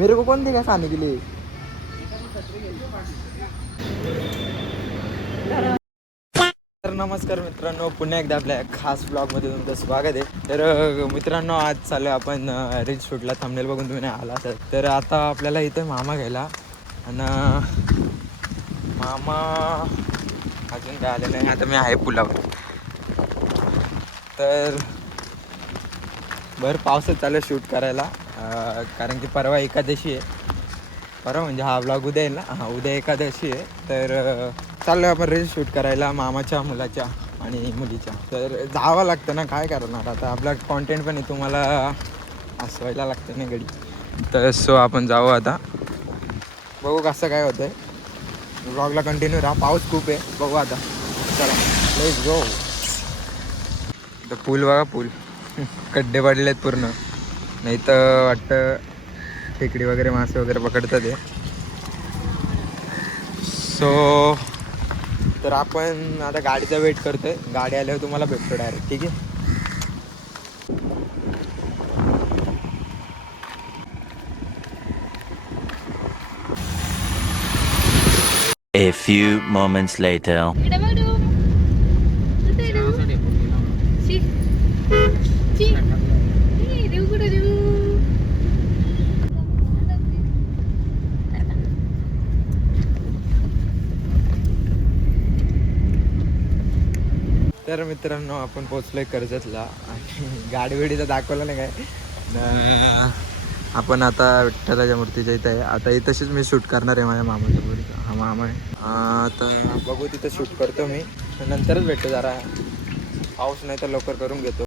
मेरे को कौन देगा खाने के लिए? तर नमस्कार मित्रांनो, पुन्हा एकदा आपल्या खास ब्लॉगमध्ये तुमचं स्वागत आहे. तर मित्रांनो, आज चालू आहे आपण रील शूटला. थंबनेल बघून तुम्ही नाही आला असाल तर आता आपल्याला इथे मामा घ्यायला. आणि मामा अजून काय आले नाही. आता मी आहे पुलावर. तर पावसात चालू शूट करायला, कारण की परवा एकादशी आहे. परवा म्हणजे हा ब्लॉग उद्या येईल ना. हां, उद्या एकादशी आहे. तर चाललो आपण रील शूट करायला मामाच्या मुलाच्या आणि मुलीच्या. तर जावं लागतं ना, काय करणार आता. आपला कॉन्टेंट पण आहे, तुम्हाला हसवायला लागतं ना गडी. तर सो आपण जाऊ आता, बघू कसं काय होतं आहे. ब्लॉगला कंटिन्यू राहा. पाऊस खूप आहे, बघू आता. चला लेट्स गो. तर पूल बघा, पूल खड्डे पडलेत पूर्ण. नाही तर वाटतं खेकडी वगैरे, मासे वगैरे पकडतात आहे. सो तर आपण आता गाडीचा वेट करतोय. गाडी आल्यावर तुम्हाला भेटतो डायरेक्ट, ठीक आहे. A few moments later. तर मित्रांनो, आपण पोचलोय कर्जतला. आणि गाडी वेडीचा दाखवलं नाही काय. आपण आता विठ्ठलाच्या मूर्तीच्या इथं आहे. आता इथंशीच मी शूट करणार आहे माझ्या मामाच्या मुलीचा. हा मामा आहे. आता बघू, तिथं शूट करतो मी. नंतरच भेटतो. जरा पाऊस नाही तर लवकर करून घेतो.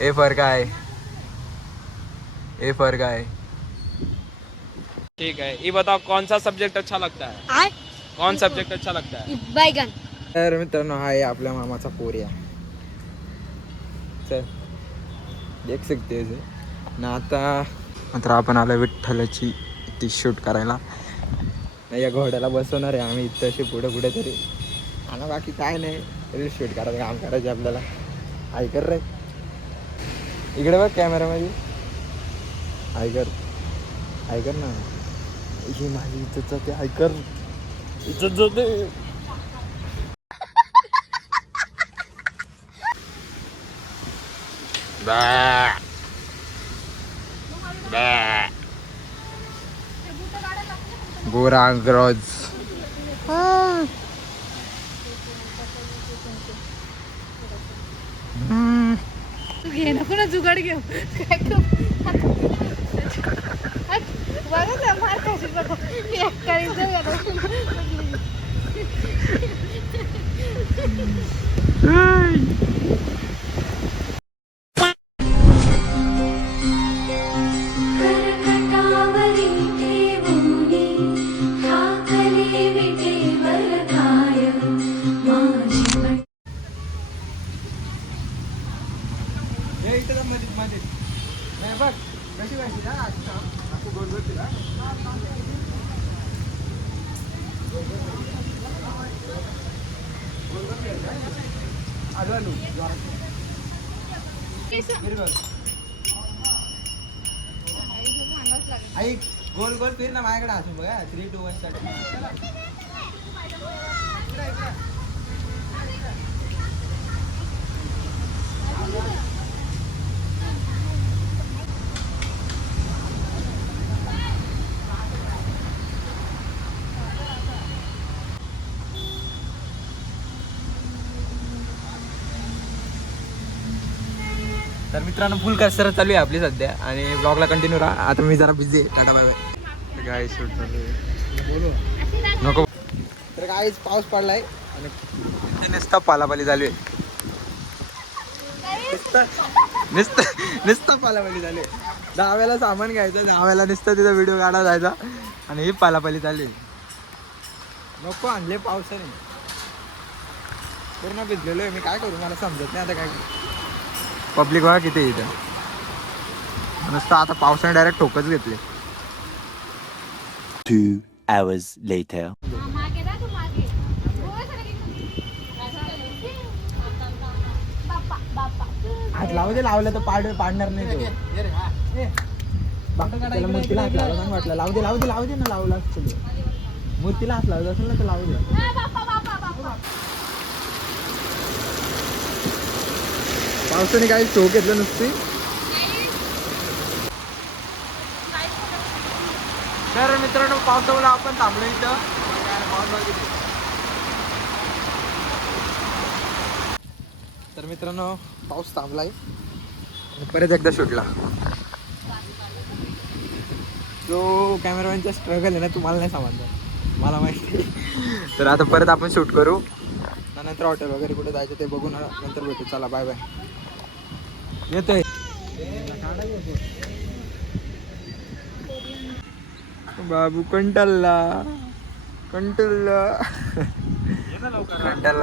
ए फरक आहे, ए फरक आहे. ठीक है, ये बताओ कौन सा सब्जेक्ट अच्छा लगता है? कौन सब्जेक्ट अच्छा लगता है? बैगन. तर मित्रांनो, हा आहे आपल्या मामाचा पोरिया. चल देख सकते ना. आता मात्र आपण आलो विठ्ठलाची ती शूट करायला. या घोड्याला बसवणार आहे आम्ही इथं अशी पुढे पुढे तरी. आणि बाकी काय नाही, रील शूट करायचं काम करायचे आपल्याला. ऐकर रे, इकडे बघ कॅमेरामध्ये. ऐकर ना, ही माझी इज्जत जाते. ऐकर, इज्जत जाते. गोराग्रज. घे ना, पुन्हा जुगाड घेऊ. काय करू? बघा ना, मार कशी बघा. एकटाळी बघ कशी व्हायची ना, असं गोल गोल तिला. ऐक, गोल गोल फिर ना माझ्याकडे असू बघा. 3, 2, 1 स्टार्ट. तर मित्रांनो, फुल कसरत चालू आहे आपली सध्या. आणि ब्लॉगला कंटिन्यू राहा. आता मी जरा बिझी आहे. Tata bye bye. काय शूट चालू आहे नको. तर काय पाऊस पडलाय आणि नुसता पालापाली चालू आहे. नुसतं पालापाली चालू आहे. दहाव्याला सामान घ्यायचं, दहाव्याला नुसतं तिथं व्हिडिओ काढा जायचा. आणि ही पालापाली चालू आहे. नको आणले पावसाने, पूर्ण भिजलेलो आहे मी. काय करू, मला समजत नाही आता काय करू. पब्लिक बघा किती इथं. नुसतं आता पावसाने डायरेक्ट ठोकच घेतले. 2 hours later. बाप्पा. हात लाव जाऊ दे, लावलं तर पाडणार नाही तो. त्याला मूर्तीला हात लावला सांग वाटलं. लावू दे ना, लावला असतो. मूर्तीला हात लावत असेल ना तर लावू दे. पावसाने काही शो घेतलं नसते. तर मित्रांनो, पावसामुळे आपण थांबलो इथं. तर मित्रांनो, पाऊस थांबलाय आणि परत एकदा शूटला. जो कॅमेरामॅनचा स्ट्रगल आहे ना, तुम्हाला नाही समजणार, मला माहिती. तर आता परत आपण शूट करू. नंतर हॉटेल वगैरे कुठे जायचं ते बघून नंतर भेटू. चला, बाय बाय. येतोय बाबू. कंटाळला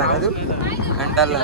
ना तू. कंटाळला.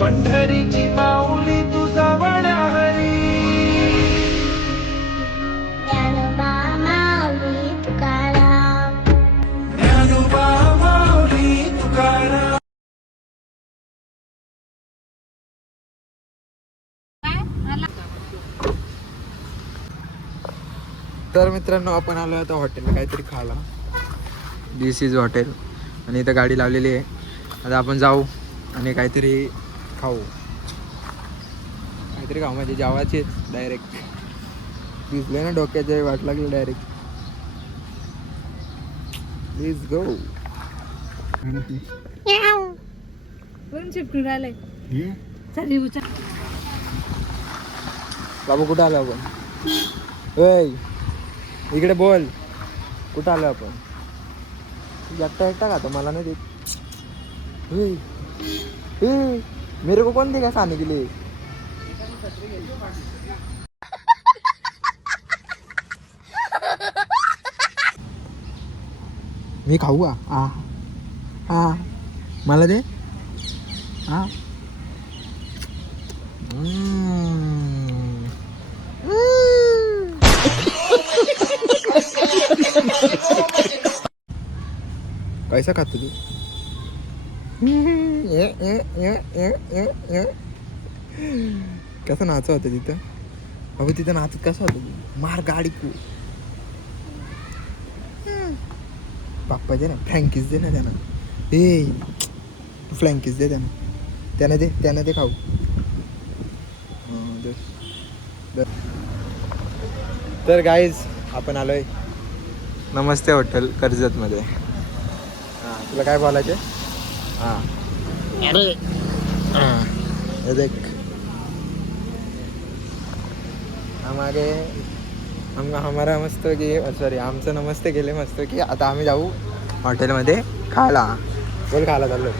पंढरीची माऊली तुझा वड्या हरी. ज्ञानोबा माऊली तुकाराम. तर मित्रांनो, आपण आलो आता हॉटेलला काहीतरी खायला. दिस इज हॉटेल. आणि इथं गाडी लावलेली आहे. आता आपण जाऊ आणि काहीतरी खाऊ. म्हणजे जेवायचेच डायरेक्ट. भिजले ना, डोक्याच्या वाट लागली डायरेक्ट. Please go. चिपकून राहिलंय. बाबू, कुठं आलो आपण? ओय, इकडे बोल. कुठं आलो आपण? एकटा खाता मला नाही देत. मेरे को कौन देगा खाने के लिए? मी खाऊ का? हा, मला दे. हा. कैसा खातो तू? कसं नाच होतं तिथं? अहो, तिथं नाचत कसं होतं? मार गाडी तू. बाप्पा दे ना, फ्रँकीज दे ना त्यांना. तू फ्रँकीज दे त्यानं दे खाऊ. तर गाईज, आपण आलोय नमस्ते हॉटेल कर्जतमध्ये. हां, तुला काय बोलायचे? हां, हे देख. मागे हमारा मस्त की सॉरी आमचं नमस्ते गेले मस्त की. आता आम्ही जाऊ हॉटेलमध्ये खायला. बोल, खायला चाललो.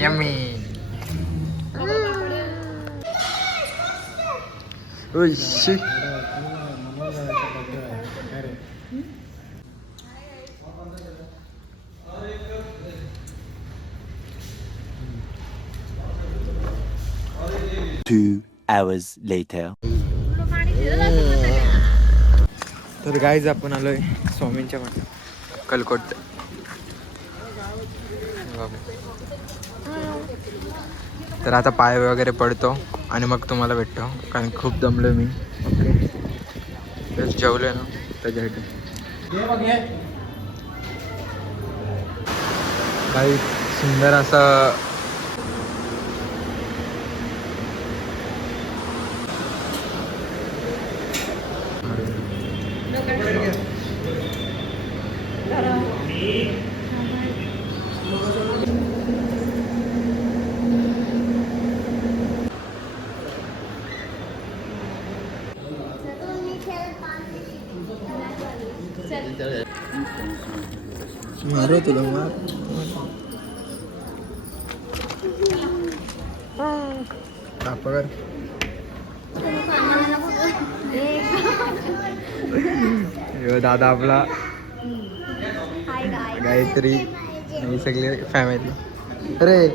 यम्मी. ओशी. Two hours later. तर गाईज, आपण आलोय स्वामींच्या कलकोट. तर आता पाय वगैरे पडतो आणि मग तुम्हाला भेटतो, कारण खूप दमलो मी. ओके, तेच जेवलोय ना त्याच्यासाठी. काही सुंदर असं मारो तुला मार पगार दादा आपला गायत्री ही सगळी फॅमिली अरे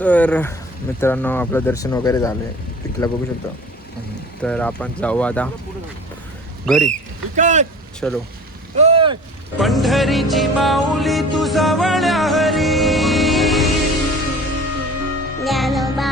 तर मित्रांनो आपलं दर्शन वगैरे झालंय तिथला बघू शकतो तर आपण जाऊ आता घरी चलो पंढरीची माऊली तुझा वळ्या हरी ज्ञानोबा